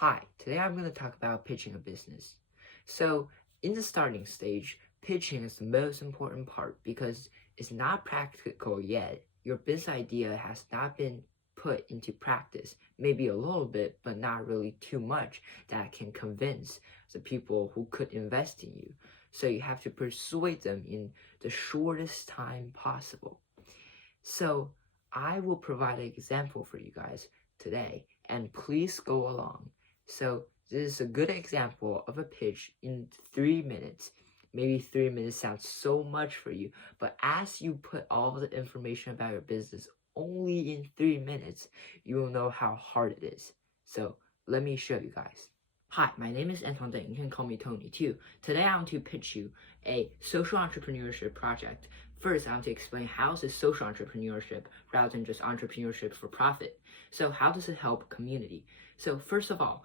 Hi, today I'm going to talk about pitching a business. So, in the starting stage, pitching is the most important part because it's not practical yet. Your business idea has not been put into practice, maybe a little bit, but not really too much that can convince the people who could invest in you. So, you have to persuade them in the shortest time possible. So, I will provide an example for you guys today, and please go along. So this is a good example of a pitch in 3 minutes. Maybe 3 minutes sounds so much for you, but as you put all the information about your business only in 3 minutes, you will know how hard it is. So let me show you guys. Hi, my name is Anton Deng. You can call me Tony too. Today I want to pitch you a social entrepreneurship project. First, I want to explain how is social entrepreneurship rather than just entrepreneurship for profit. So how does it help community? So first of all,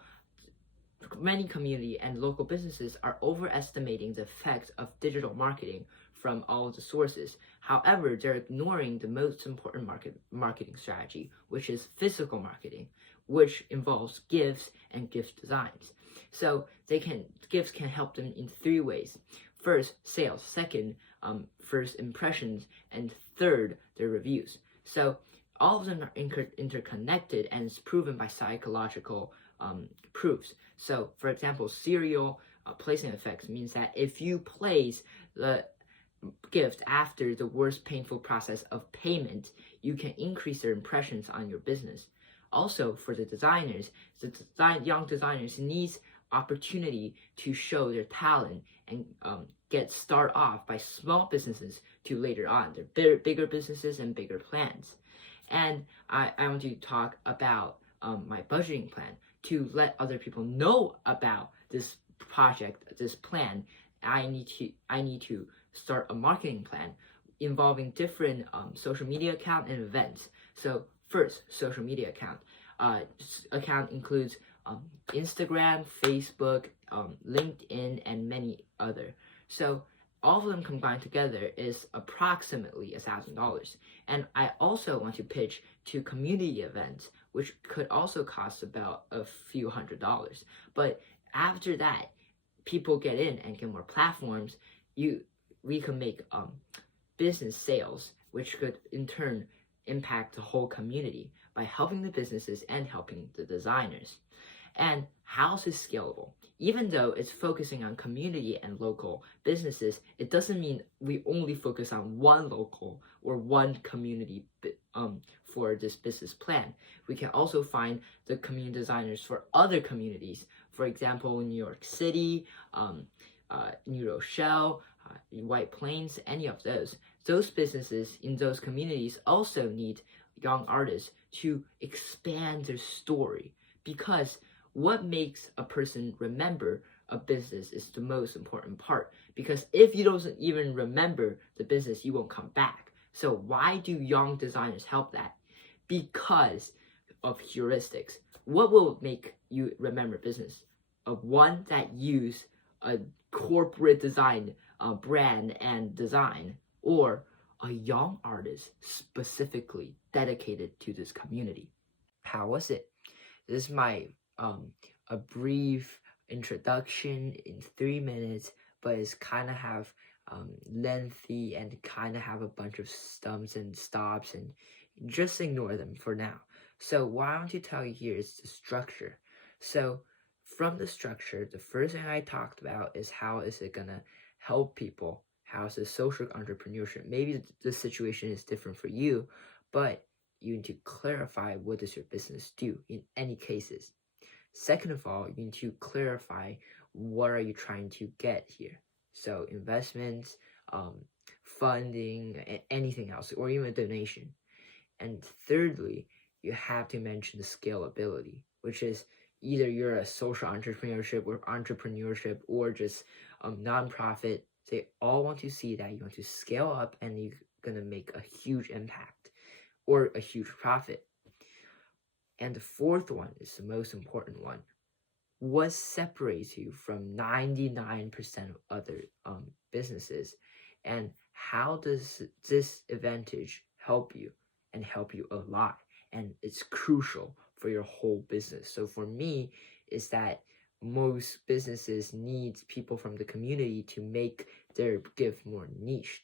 many community and local businesses are overestimating the effects of digital marketing from all the sources. However, they're ignoring the most important marketing strategy, which is physical marketing, which involves gifts and gift designs. So gifts can help them in three ways. First, sales. Second, first impressions, and third, their reviews. So all of them are interconnected, and it's proven by psychological proofs. So, for example, serial placement effects means that if you place the gift after the worst painful process of payment, you can increase their impressions on your business. Also, for the designers, young designers needs opportunity to show their talent and start off by small businesses to later on their bigger businesses and bigger plans. And I want to talk about my budgeting plan to let other people know about this project, this plan. I need to start a marketing plan involving different social media account and events. So first, social media account. Account includes Instagram, Facebook, LinkedIn, and many other. So all of them combined together is approximately $1,000. And I also want to pitch to community events, which could also cost about a few $100s. But after that, people get in and get more platforms. We can make business sales, which could in turn impact the whole community by helping the businesses and helping the designers. And how is it scalable? Even though it's focusing on community and local businesses, it doesn't mean we only focus on one local or one community for this business plan. We can also find the community designers for other communities. For example, New York City, New Rochelle, White Plains, any of those. Those businesses in those communities also need young artists to expand their story, because what makes a person remember a business is the most important part. Because if you don't even remember the business, you won't come back. So why do young designers help that? Because of heuristics. What will make you remember business? One that use a corporate design brand and design, or a young artist specifically dedicated to this community. How was it? This is my a brief introduction in 3 minutes, but it's kind of have lengthy and kind of have a bunch of stumps and stops, and just ignore them for now. So what I want to tell you here is the structure. So from the structure, the first thing I talked about is how is it gonna help people? How is it social entrepreneurship? Maybe the situation is different for you, but you need to clarify what does your business do in any cases. Second of all, you need to clarify what are you trying to get here. So investments, funding, anything else, or even a donation. And thirdly, you have to mention the scalability, which is either you're a social entrepreneurship or just nonprofit. They all want to see that you want to scale up and you're going to make a huge impact or a huge profit. And the fourth one is the most important one. What separates you from 99% of other businesses? And how does this advantage help you, and help you a lot? And it's crucial for your whole business. So for me, is that most businesses need people from the community to make their gift more niche.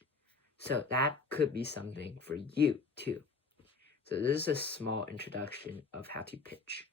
So that could be something for you too. So this is a small introduction of how to pitch.